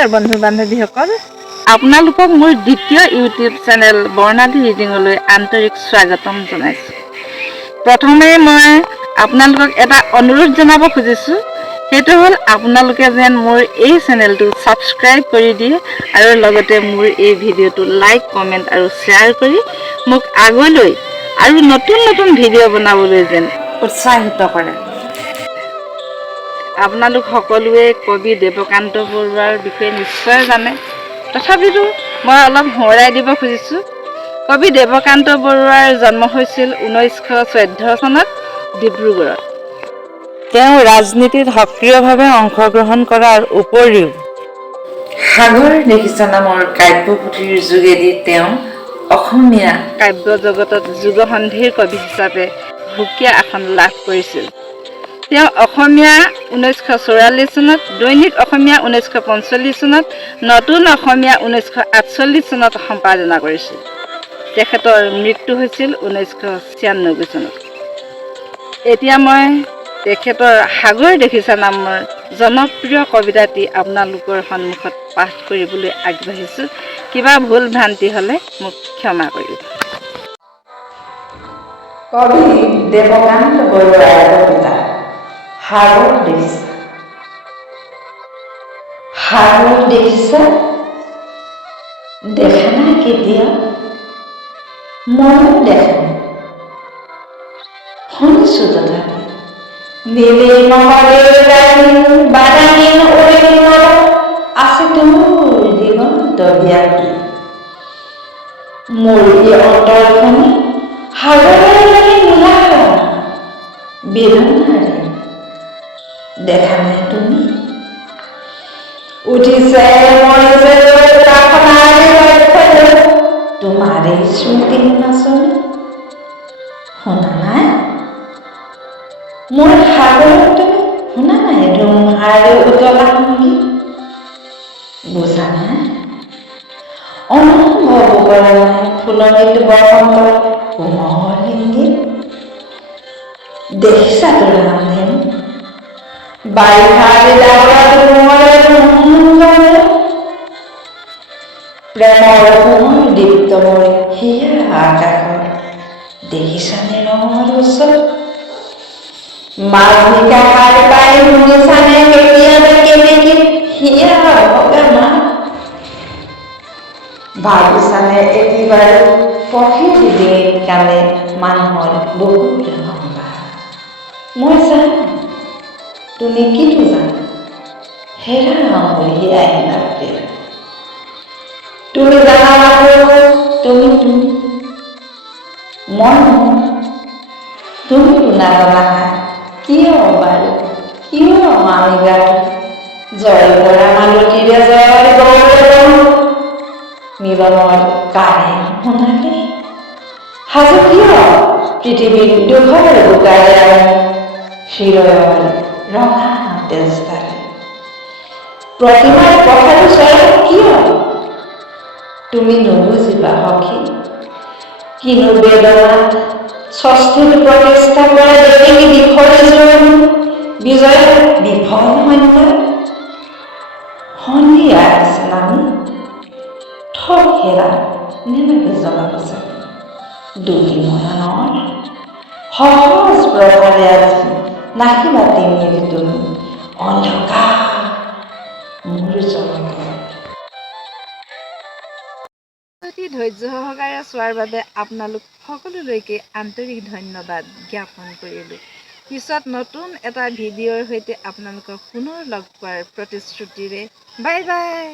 নমস্কাৰ বন্ধু বান্ধৱীসকল, আপোনালোকক মোৰ দ্বিতীয় ইউটিউব চেনেল বৰ্ণালী ৰিডিঙলৈ আন্তৰিক স্বাগতম জনাইছোঁ। প্ৰথমে মই আপোনালোকক এটা অনুৰোধ জনাব খুজিছোঁ, সেইটো হ'ল আপোনালোকে যেন মোৰ এই চেনেলটো ছাবস্ক্ৰাইব কৰি দিয়ে আৰু লগতে মোৰ এই ভিডিঅ'টো লাইক, কমেণ্ট আৰু শ্বেয়াৰ কৰি মোক আগলৈ আৰু নতুন নতুন ভিডিঅ' বনাবলৈ যেন উৎসাহিত কৰে। আপোনালোক সকলোৱে কবি দেৱকান্ত বৰুৱাৰ বিষয়ে নিশ্চয় জানে, তথাপিতো মই অলপ সোঁৱৰাই দিব খুজিছোঁ। কবি দেৱকান্ত বৰুৱাৰ জন্ম হৈছিল 1914 চনত ডিব্ৰুগড়ত। তেওঁ ৰাজনীতিত সক্ৰিয়ভাৱে অংশগ্ৰহণ কৰাৰ উপৰিও সাগৰ দেখিছা নামৰ কাব্যপুথিৰ যোগেদি তেওঁ অসমীয়া কাব্য জগতত যুগসন্ধিৰ কবি হিচাপে সুকীয়া আসন লাভ কৰিছিল। তেওঁ অসমীয়া 1944 চনত, দৈনিক অসমীয়া 1945 চনত, নতুন অসমীয়া 1948 চনত সম্পাদনা কৰিছিল। তেখেতৰ মৃত্যু হৈছিল 1996 চনত। এতিয়া মই তেখেতৰ সাগৰ দেখিছা নামৰ জনপ্ৰিয় কবিতাটি আপোনালোকৰ সন্মুখত পাঠ কৰিবলৈ আগবাঢ়িছোঁ। কিবা ভুল ভ্ৰান্তি হ'লে মোক ক্ষমা কৰিব। কবি দেৱকান্ত বৰুৱাৰ কবিতা সাগৰ দেখিছা। সাগৰ দেখিছা, দেখা নাই কেতিয়া, ময়ো দেখা নাই, শুনিছোঁ তথাপি নীলিম বাদামীন অৰণ্যত আছে তোৰ দিগন্ত ব্যাপী। মোৰ এই অন্তৰখনি সাগৰৰ লাগে নীলা বেদনাৰে, দেখা নাই তুমি? উঠিছে মৰিছে তোমাৰে স্মৃতি নাচনী, শুনা নাই? মোৰ সাগৰত তুমি শুনা নাই ধুমুহাৰ উতলা সংগীত? বুজা নাই? অনুভৱ কৰা নাই ফুলনিত বসন্তৰ কোমল ইংগিত? দেখিছা তোৰ ৰামধেনু বাৰিষাত ডাৱৰত প্ৰেমৰ কোমল দীপ্তময় হিয়া আকাশত? দেখিছানে ৰঙৰ ওচৰত মাঘিকা সাৰ পাই শুনিছানে কেতিয়াবা কেনেকে হিয়া ভগা মাত? ভাবিছানে একেবাৰে পক্ষীৰ ডিঙিত কানে মানুহৰ বহুত সংবাদ? মই জানো তুমি কিটো জানা, হেৰা মোৰ হিয়া হেৰা প্ৰেম। তুমি জানা মানুহ তুমি মই তুমিতো নাজানা কিয় বাৰু, কিয় আমি গাটো জয় কৰা মালতীৰে জয় গৌৰৱ মিলনৰ কাৰে শুনালে সাজু কিয় পৃথিৱীৰ দুখৰ বোকাৰে আমি শিৰয়ৰ ৰঙা তেজতাৰে প্ৰতিমাৰ কথাটো চয় কিয় তুমি নুবুজিবা সখী? কিনো বেদনাত ষষ্ঠীৰ প্ৰতিষ্ঠা কৰে দেৱী বিজয় বিফল মন্য সন্ধিয়া আছে নামি ঠক হেৰা নেলাগে জ্বলাব চাগে দুটি নয়নৰ সহজ প্ৰভাৱে আজি নাহিবা তিনিৰ তুমি অন্ধকাৰ মোৰ জগত। অতি ধৈৰ্য সহকাৰে চোৱাৰ বাবে আপোনালোক সকলোলৈকে আন্তৰিক ধন্যবাদ জ্ঞাপন কৰিলোঁ। পিছত নতুন এটা ভিডিঅ'ৰ সৈতে আপোনালোকক পুনৰ লগ পোৱাৰ প্ৰতিশ্ৰুতিৰে বাই বাই।